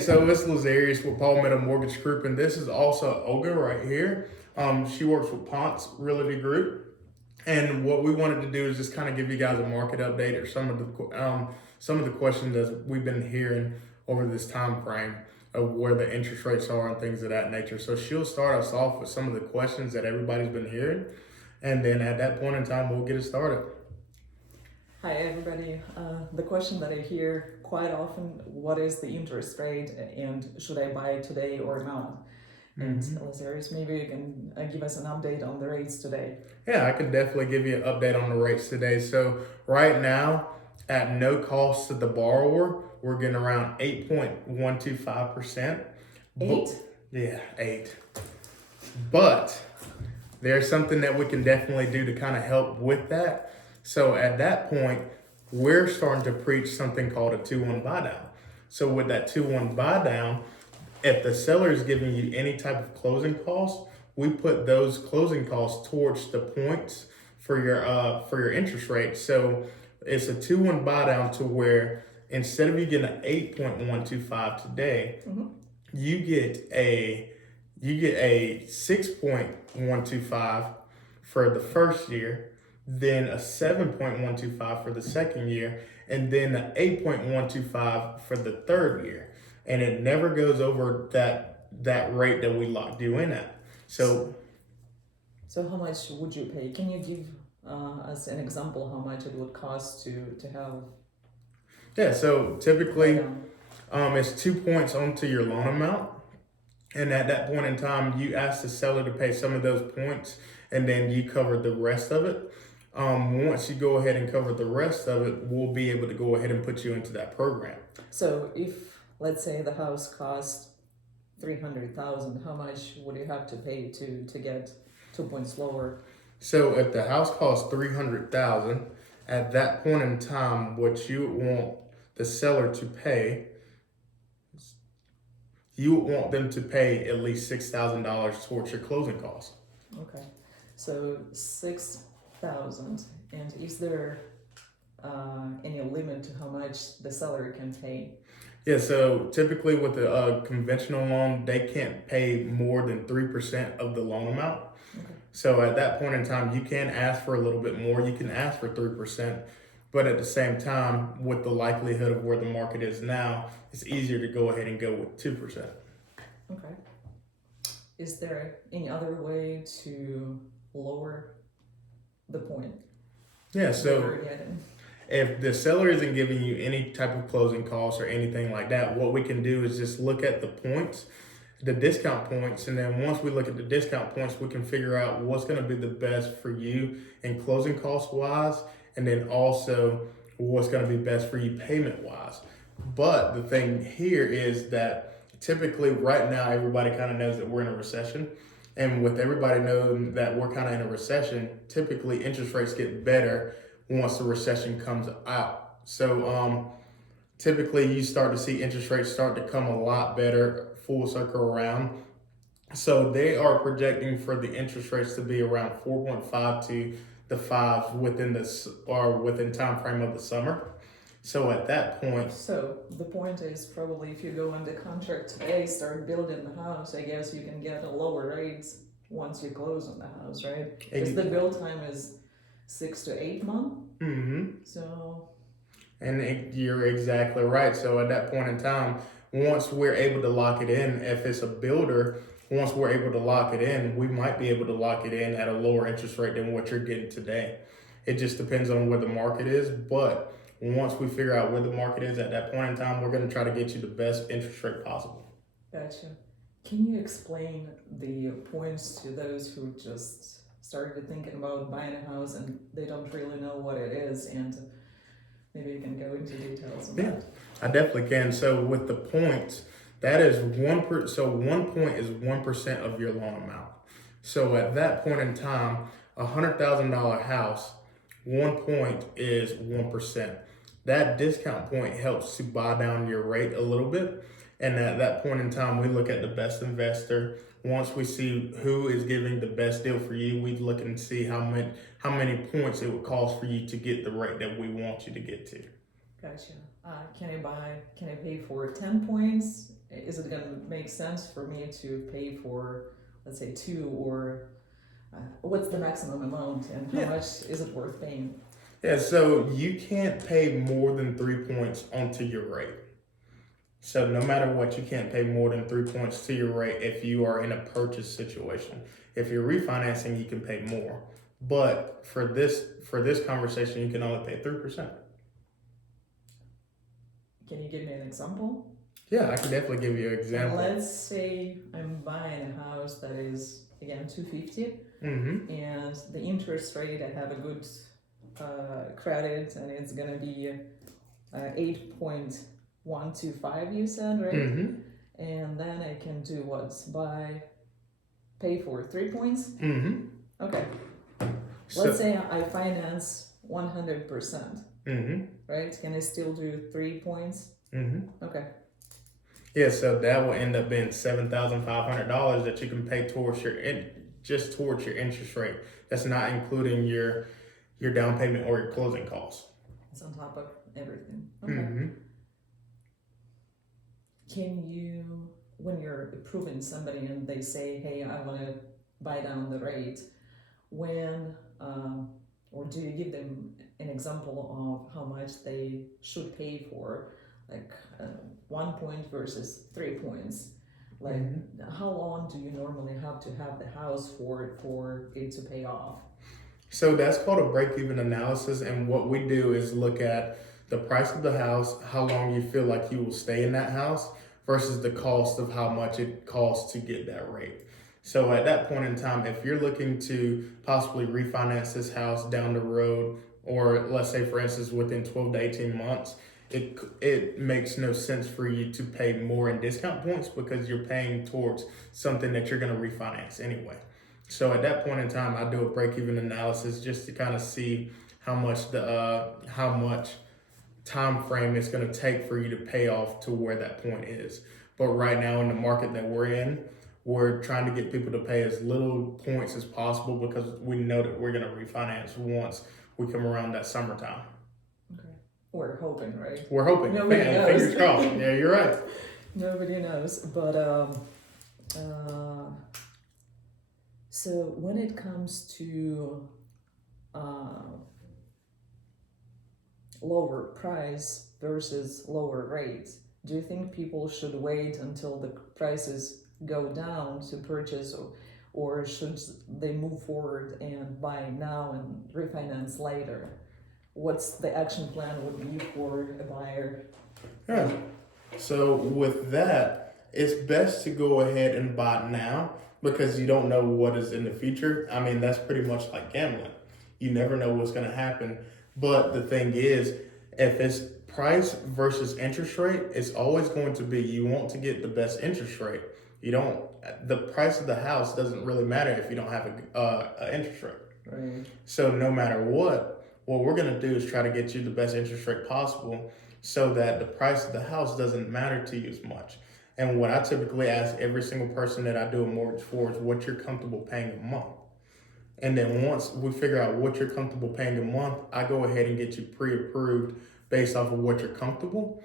So it's Lazarius with Palmetto Mortgage Group, and this is also Olga right here. She works with Ponce Realty Group, and what we wanted to do is just kind of give you guys a market update or some of the questions that we've been hearing over this time frame of where the interest rates are and things of that nature. So she'll start us off with some of the questions that everybody's been hearing, and then at that point in time, we'll get it started. Hi everybody. The question that I hear quite often, what is the interest rate and should I buy today or not? And Lazarus, maybe you can give us an update on the rates today. Yeah, I can definitely give you an update on the rates today. So right now, at no cost to the borrower, we're getting around 8.125%. Eight? Yeah, 8. But there's something that we can definitely do to kind of help with that. So at that point, we're starting to preach something called a 2-1 buy down. So with that 2-1 buy down, if the seller is giving you any type of closing costs, we put those closing costs towards the points for your interest rate. So it's a 2-1 buy down to where instead of you getting an 8.125 today, you get a 6.125 for the first year, then a 7.125 for the second year, and then an 8.125 for the third year. And it never goes over that rate that we locked you in at. So how much would you pay? Can you give us an example how much it would cost to have? Yeah, so typically it's 2 points onto your loan amount. And at that point in time, you ask the seller to pay some of those points, and then you cover the rest of it. Once you go ahead and cover the rest of it, we'll be able to go ahead and put you into that program. So if, let's say, the house cost $300,000, how much would you have to pay to get 2 points lower? So if the house costs $300,000, at that point in time, what you want the seller to pay, you would want them to pay at least $6,000 towards your closing costs. Okay, so 6,000, and is there any limit to how much the seller can pay? Yeah, so typically with a conventional loan, they can't pay more than 3% of the loan amount. Okay. So at that point in time, you can ask for a little bit more. You can ask for 3%, but at the same time, with the likelihood of where the market is now, it's easier to go ahead and go with 2%. Okay. Is there any other way to lower the point? Yeah, so if the seller isn't giving you any type of closing costs or anything like that, what we can do is just look at the points, the discount points, and then once we look at the discount points, we can figure out what's going to be the best for you in closing cost wise, and then also what's going to be best for you payment wise. But the thing here is that typically right now everybody kind of knows that we're in a recession. And with everybody knowing that we're kind of in a recession, typically interest rates get better once the recession comes out. So typically you start to see interest rates start to come a lot better, full circle around. So they are projecting for the interest rates to be around 4.5 to the 5 within time frame of the summer. So at that point, so the point is probably if you go under contract today, start building the house, I guess you can get a lower rates once you close on the house, right? Because the build time is 6 to 8 months. So. And you're exactly right. So at that point in time, once we're able to lock it in, if it's a builder, once we're able to lock it in, we might be able to lock it in at a lower interest rate than what you're getting today. It just depends on where the market is. But once we figure out where the market is at that point in time, we're going to try to get you the best interest rate possible. Gotcha. Can you explain the points to those who just started thinking about buying a house and they don't really know what it is, and maybe you can go into details on that? I definitely can. So with the points, that is 1%. So 1 point is 1% of your loan amount. So at that point in time, $100,000 house, 1 point is 1%. That discount point helps to buy down your rate a little bit. And at that point in time, we look at the best investor. Once we see who is giving the best deal for you, we look and see how many points it would cost for you to get the rate that we want you to get to. Gotcha. Can I pay for 10 points is it gonna make sense for me to pay for, let's say, two, or what's the maximum amount, and how much is it worth paying? Yeah, so you can't pay more than 3 points onto your rate. So no matter what, you can't pay more than 3 points to your rate if you are in a purchase situation. If you're refinancing, you can pay more. But for this conversation, you can only pay 3%. Can you give me an example? Yeah, I can definitely give you an example. Let's say I'm buying a house that is, again, 250, Mm-hmm. and the interest rate, I have a good credit, and it's gonna be 8.125, you said, right? Mm-hmm. And then I can do what? Pay for 3 points? Mm-hmm. Okay. So, Let's say I finance 100%, mm-hmm. right? Can I still do 3 points? Mm-hmm. Okay. Yeah, so that will end up being $7,500 that you can pay towards just towards your interest rate. That's not including your down payment or your closing costs. It's on top of everything. Okay. Mm-hmm. Can you, when you're approving somebody and they say, hey, I want to buy down the rate, when, or do you give them an example of how much they should pay for, like 1 point versus 3 points? Like, how long do you normally have to have the house for it to pay off? So that's called a break-even analysis, and what we do is look at the price of the house, how long you feel like you will stay in that house, versus the cost of how much it costs to get that rate. So at that point in time, if you're looking to possibly refinance this house down the road, or let's say for instance within 12 to 18 months, it makes no sense for you to pay more in discount points because you're paying towards something that you're going to refinance anyway. So at that point in time, I do a break-even analysis just to kind of see how much time frame it's going to take for you to pay off to where that point is. But right now in the market that we're in, we're trying to get people to pay as little points as possible because we know that we're going to refinance once we come around that summertime. Okay. We're hoping, right? We're hoping. Nobody knows. Fingers crossed. Yeah, you're right. Nobody knows. But so when it comes to lower price versus lower rates, do you think people should wait until the prices go down to purchase, or should they move forward and buy now and refinance later? What's the action plan would be for a buyer? Yeah. So with that, it's best to go ahead and buy now because you don't know what is in the future. I mean, that's pretty much like gambling. You never know what's going to happen. But the thing is, if it's price versus interest rate, it's always going to be you want to get the best interest rate. The price of the house doesn't really matter if you don't have a interest rate. Right. So no matter what we're going to do is try to get you the best interest rate possible so that the price of the house doesn't matter to you as much. And what I typically ask every single person that I do a mortgage for is what you're comfortable paying a month. And then once we figure out what you're comfortable paying a month, I go ahead and get you pre-approved based off of what you're comfortable.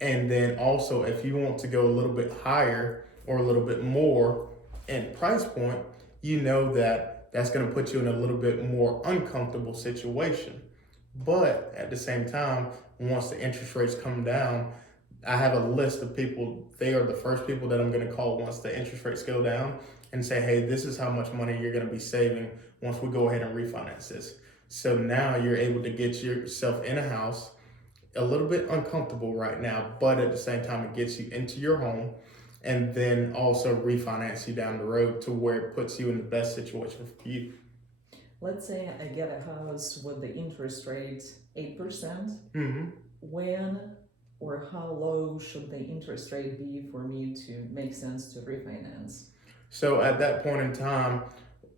And then also if you want to go a little bit higher or a little bit more in price point, you know that that's going to put you in a little bit more uncomfortable situation. But at the same time, once the interest rates come down, I have a list of people. They are the first people that I'm going to call once the interest rates go down and say, hey, this is how much money you're going to be saving once we go ahead and refinance this. So now you're able to get yourself in a house, a little bit uncomfortable right now, but at the same time, it gets you into your home and then also refinance you down the road to where it puts you in the best situation for you. Let's say I get a house with the interest rate 8%. Mm-hmm. When or how low should the interest rate be for me to make sense to refinance? So at that point in time,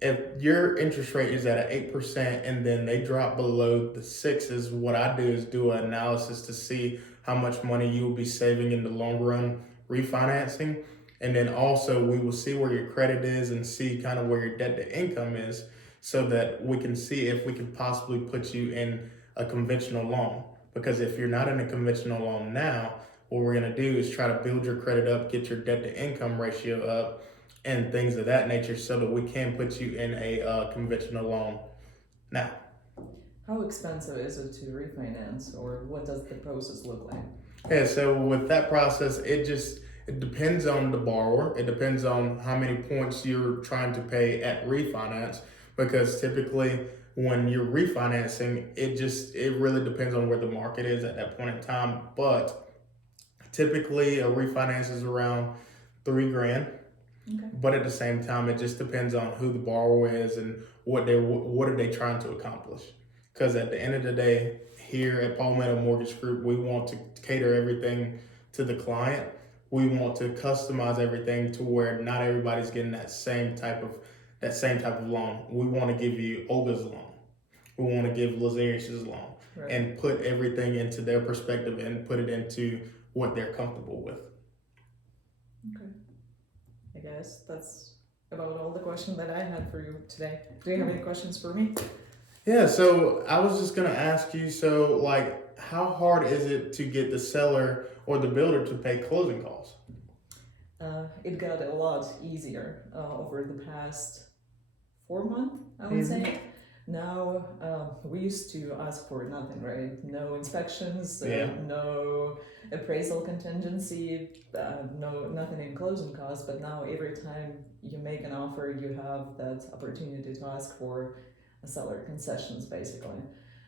if your interest rate is at an 8% and then they drop below the sixes, what I do is do an analysis to see how much money you will be saving in the long run refinancing. And then also we will see where your credit is and see kind of where your debt to income is so that we can see if we can possibly put you in a conventional loan. Because if you're not in a conventional loan now, what we're going to do is try to build your credit up, get your debt to income ratio up, and things of that nature so that we can put you in a conventional loan. Now, how expensive is it to refinance, or what does the process look like? yeah, so with that process, it depends on the borrower. It depends on how many points you're trying to pay at refinance, because typically when you're refinancing, it really depends on where the market is at that point in time. But typically a refinance is around $3,000. Okay. But at the same time, it just depends on who the borrower is and what are they trying to accomplish. Because at the end of the day, here at Palmetto Mortgage Group, we want to cater everything to the client. We want to customize everything to where not everybody's getting that same type of loan. We want to give you Olga's loan. We want to give Lazarus's loan, Right. and put everything into their perspective and put it into what they're comfortable with. Okay. I guess that's about all the questions that I had for you today. Do you have any questions for me? Yeah, so I was just gonna ask you, so like, how hard is it to get the seller or the builder to pay closing costs? It got a lot easier over the past 4 months, I would say. Now, we used to ask for nothing, right? No inspections, no appraisal contingency, nothing in closing costs. But now, every time you make an offer, you have that opportunity to ask for a seller concessions, basically.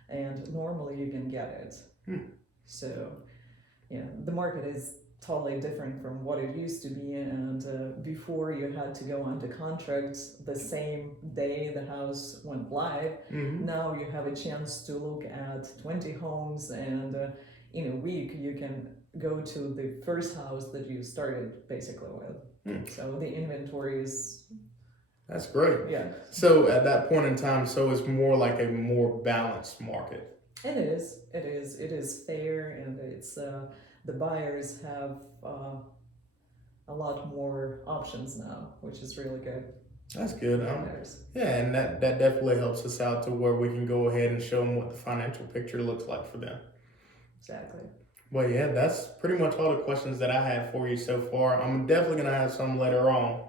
And normally, you can get it. So, the market is totally different from what it used to be, and before you had to go under contract the same day the house went live. Now you have a chance to look at 20 homes, and in a week you can go to the first house that you started basically with. So the inventory is... That's great. Yeah. So at that point in time, so it's more like a more balanced market. It is fair, and it's the buyers have a lot more options now, which is really good. That's good. Yeah, and that definitely helps us out to where we can go ahead and show them what the financial picture looks like for them. Exactly. Well, yeah, that's pretty much all the questions that I have for you so far. I'm definitely going to have some later on.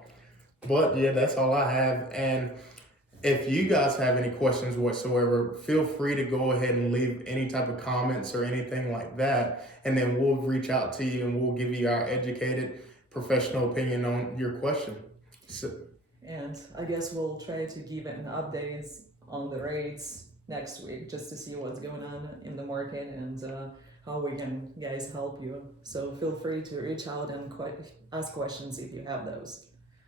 But yeah, that's all I have. And if you guys have any questions whatsoever, feel free to go ahead and leave any type of comments or anything like that. And then we'll reach out to you and we'll give you our educated, professional opinion on your question. And I guess we'll try to give an update on the rates next week, just to see what's going on in the market and how we can, guys, help you. So feel free to reach out and ask questions if you have those.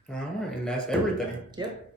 All right, and that's everything. Yep.